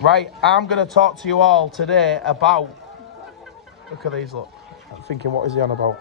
Right, I'm going to talk to you all today about... Look at these, look. I'm thinking, what is he on about?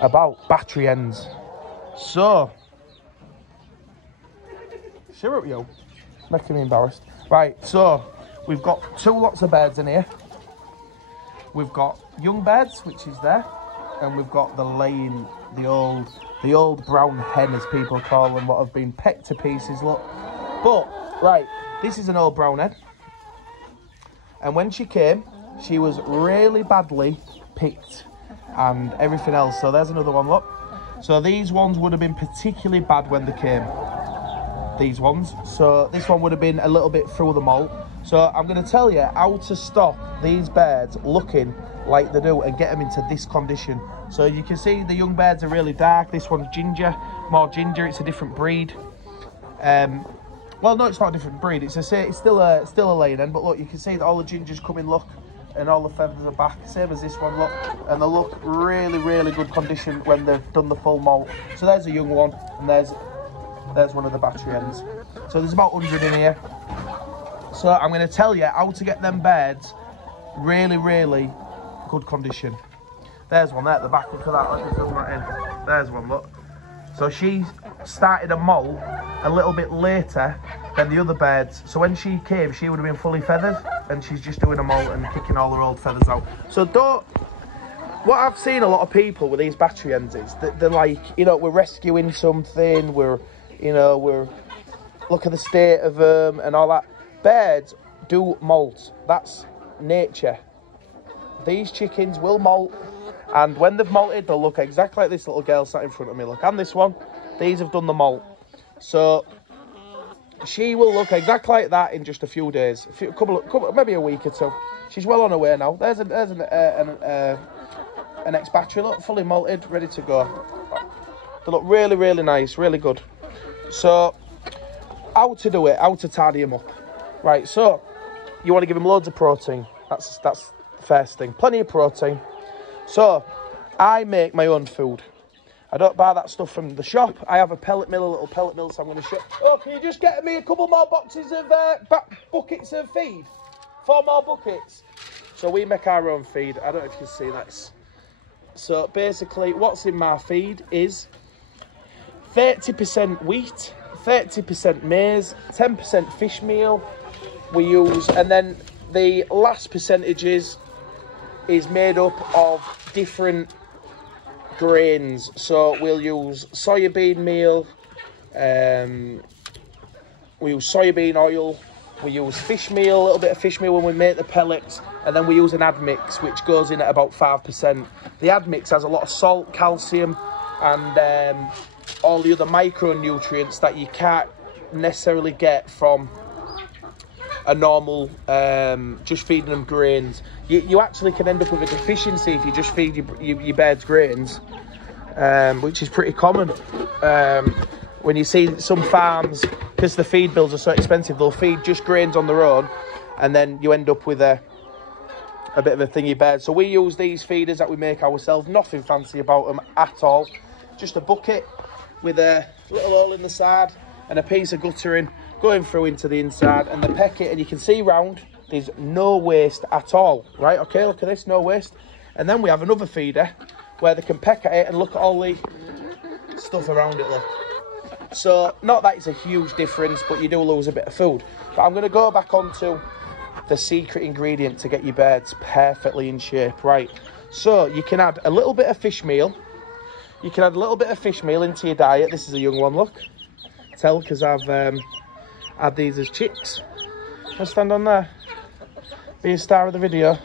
About battery hens. So... Shut up, you. Making me embarrassed. Right, so... We've got 2 lots of birds in here. We've got young birds, which is there. And we've got the laying, the old brown hen, as people call them, what have been pecked to pieces, look. But, right, this is an old brown hen. And when she came, she was really badly picked and everything else. So there's another one, look. So these ones would have been particularly bad when they came. These ones. So this one would have been a little bit through the molt. So I'm going to tell you how to stop these birds looking like they do and get them into this condition. So you can see the young birds are really dark. This one's ginger, more ginger. It's a different breed. Well, no, it's not a different breed. It's still a laying hen, but look, you can see that all the gingers come in, look, and all the feathers are back, same as this one, look, and they look really, really good condition when they've done the full molt. So there's a young one, and there's one of the battery hens. So there's about 100 in here. So I'm going to tell you how to get them birds really, really good condition. There's one there at the back. Look at that. Let me zoom that in. There's one. Look. So she started a molt a little bit later than the other birds. So when she came, she would have been fully feathered, and she's just doing a molt and kicking all her old feathers out. So don't... What I've seen a lot of people with these battery hens is that they're like, you know, we're rescuing something, we're look at the state of them and all that. Birds do molt. That's nature. These chickens will molt, and when they've molted, they'll look exactly like this little girl sat in front of me. Look, and this one. These have done the molt. So she will look exactly like that in just a few days, couple, maybe a week or 2. She's well on her way now. There's an ex-battery, look, fully molted, ready to go. They look really, really nice, really good. So, how to do it, how to tidy them up. Right, so, you want to give them loads of protein. That's the first thing. Plenty of protein. So, I make my own food. I don't buy that stuff from the shop. I have a pellet mill, a little pellet mill, so I'm going to show... Oh, can you just get me a couple more boxes of buckets of feed? 4 more buckets. So we make our own feed. I don't know if you can see that. So basically, what's in my feed is 30% wheat, 30% maize, 10% fish meal we use, and then the last percentages is made up of different grains. So we'll use soybean meal, we use soybean oil, we use fish meal, a little bit of fish meal when we make the pellets, and then we use an admix which goes in at about 5%. The admix has a lot of salt, calcium, and all the other micronutrients that you can't necessarily get from a normal just feeding them grains. You actually can end up with a deficiency if you just feed your birds grains, which is pretty common. When you see some farms, because the feed bills are so expensive, they'll feed just grains on their own, and then you end up with a bit of a thingy bird. So we use these feeders that we make ourselves, nothing fancy about them at all. Just a bucket with a little hole in the side and a piece of guttering going through into the inside, and they peck it, and you can see round, there's no waste at all, right? Okay, look at this, no waste. And then we have another feeder where they can peck at it and look at all the stuff around it, look. So, not that it's a huge difference, but you do lose a bit of food. But I'm going to go back onto the secret ingredient to get your birds perfectly in shape, right? So, you can add a little bit of fish meal. You can add a little bit of fish meal into your diet. This is a young one, look. Tell, because I've had these as chicks. Let's stand on there. Be a star of the video.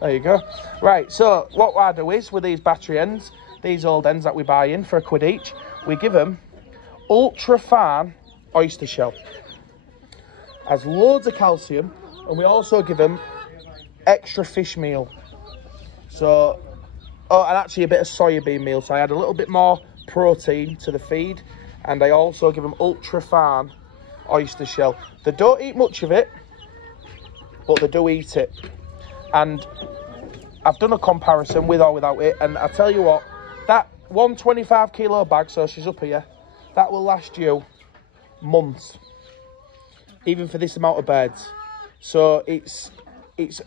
There you go. Right, so what I do is, with these battery hens, these old hens that we buy in for £1 each, we give them ultra fine oyster shell. Has loads of calcium, and we also give them extra fish meal. So, oh, and actually a bit of soybean meal. So I add a little bit more protein to the feed, and I also give them ultra fine oyster shell. They don't eat much of it, but they do eat it. And I've done a comparison with or without it, and I tell you what, that 125 kilo bag, so she's up here, that will last you months, even for this amount of birds. So it's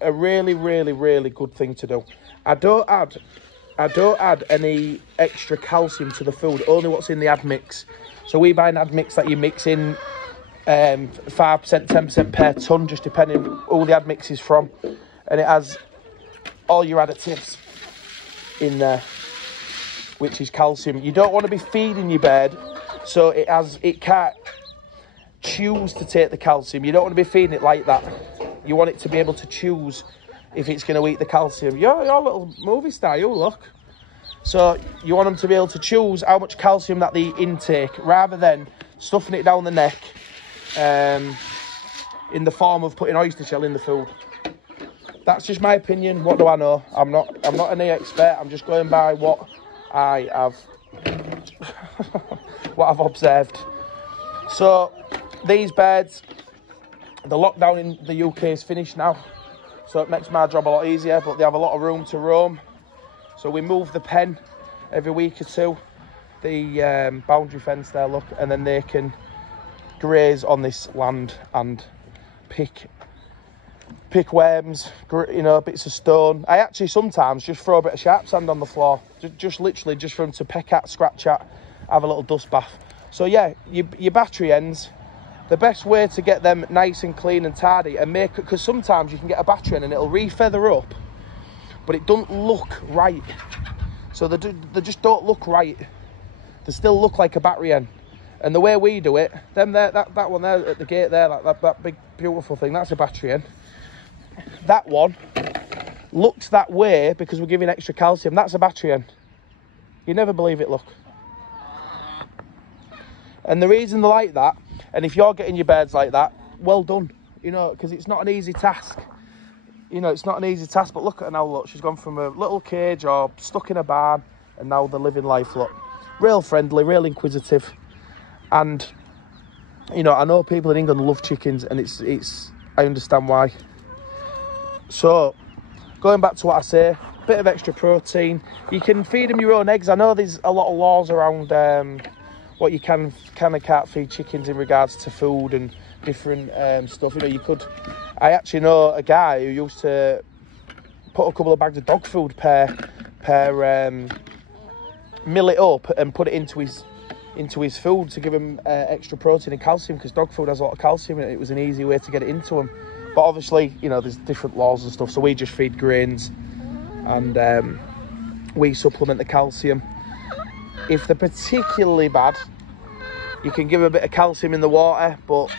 a really, really, really good thing to do. I don't add any extra calcium to the food, only what's in the admix. So we buy an admix that you mix in 5%, 10% per tonne, just depending who the admix is from. And it has all your additives in there, which is calcium. You don't want to be feeding your bird, so it can't choose to take the calcium. You don't want to be feeding it like that. You want it to be able to choose if it's going to eat the calcium. You're a little movie star, you look. So you want them to be able to choose how much calcium that they intake, rather than stuffing it down the neck in the form of putting oyster shell in the food. That's just my opinion. What do I know? I'm not an expert. I'm just going by what I have what I've observed. So these birds, the lockdown in the UK is finished now, so it makes my job a lot easier, but they have a lot of room to roam. So we move the pen every week or two, the boundary fence there, look, and then they can graze on this land and pick worms, you know, bits of stone. I actually sometimes just throw a bit of sharp sand on the floor, just literally just for them to peck at, scratch at, have a little dust bath. So yeah, your battery hens, the best way to get them nice and clean and tidy, and make it, because sometimes you can get a battery hen and it'll re-feather up, but it doesn't look right. So they just don't look right. They still look like a battery hen. And the way we do it, them there, that one there at the gate there, that big beautiful thing, that's a battery hen. That one looks that way because we're giving extra calcium. That's a battery hen. You never believe it, look. And the reason they're like that, and if you're getting your birds like that, well done, you know, because it's not an easy task. You know, it's not an easy task, but look at her now, look. She's gone from a little cage or stuck in a barn, and now they're living life, look. Real friendly, real inquisitive. And, you know, I know people in England love chickens, and it's I understand why. So, going back to what I say, bit of extra protein. You can feed them your own eggs. I know there's a lot of laws around what you can and can't feed chickens in regards to food and different stuff. You know, you could... I actually know a guy who used to put a couple of bags of dog food per mill it up and put it into his food to give him extra protein and calcium, because dog food has a lot of calcium and it was an easy way to get it into him. But obviously, you know, there's different laws and stuff, so we just feed grains and we supplement the calcium. If they're particularly bad, you can give a bit of calcium in the water, but,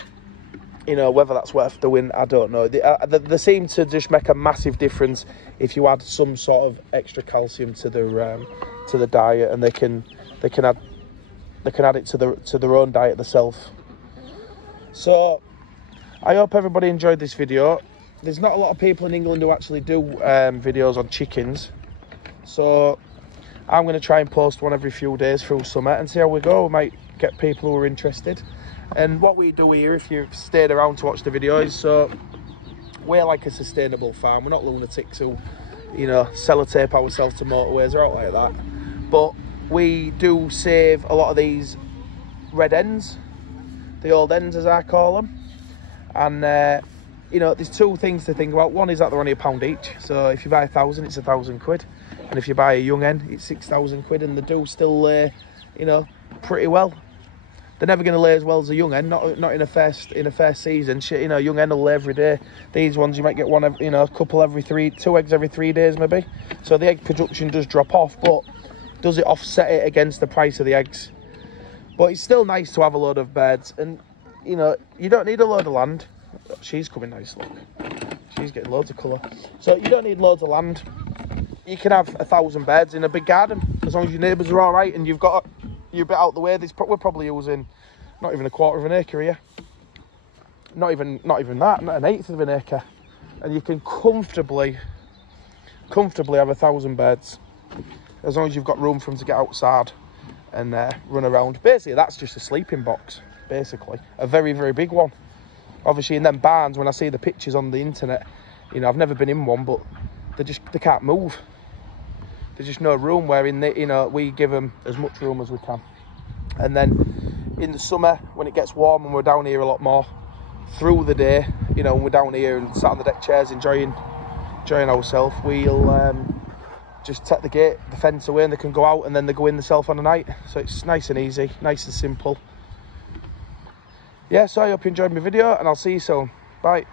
you know, whether that's worth doing, I don't know. They seem to just make a massive difference if you add some sort of extra calcium to the diet, and they can add it to their own diet themselves. So I hope everybody enjoyed this video. There's not a lot of people in England who actually do videos on chickens, so I'm going to try and post one every few days through summer and see how we go. We might get people who are interested. And what we do here, if you've stayed around to watch the videos, so we're like a sustainable farm. We're not lunatics who, you know, sellotape ourselves to motorways or out like that. But we do save a lot of these red hens, the old hens as I call them. And, you know, there's two things to think about. One is that they're only £1 each. So if you buy 1,000, it's £1,000. And if you buy a young hen, it's 6,000 quid. And they do still lay, you know, pretty well. They're never going to lay as well as a young hen, not in a fair season. You know, young hen will lay every day. These ones you might get one, you know, a couple every two eggs every 3 days maybe. So the egg production does drop off, but does it offset it against the price of the eggs? But it's still nice to have a load of birds, and you know, you don't need a load of land. She's coming nice, look. She's getting loads of colour. So you don't need loads of land. You can have 1,000 birds in a big garden, as long as your neighbours are all right and you've got you're a bit out the way. We're probably using not even 1/4 of an acre here. Not even that, not 1/8 of an acre. And you can comfortably have 1,000 birds, as long as you've got room for them to get outside and run around. Basically, that's just a sleeping box, basically. A very, very big one. Obviously, in them barns, when I see the pictures on the internet, you know, I've never been in one, but they can't move. There's just no room, where you know, we give them as much room as we can. And then in the summer, when it gets warm and we're down here a lot more through the day, you know, when we're down here and sat on the deck chairs enjoying ourselves, we'll just take the fence away, and they can go out, and then they go in themselves on the night. So it's nice and easy, nice and simple. Yeah, so I hope you enjoyed my video, and I'll see you soon. Bye.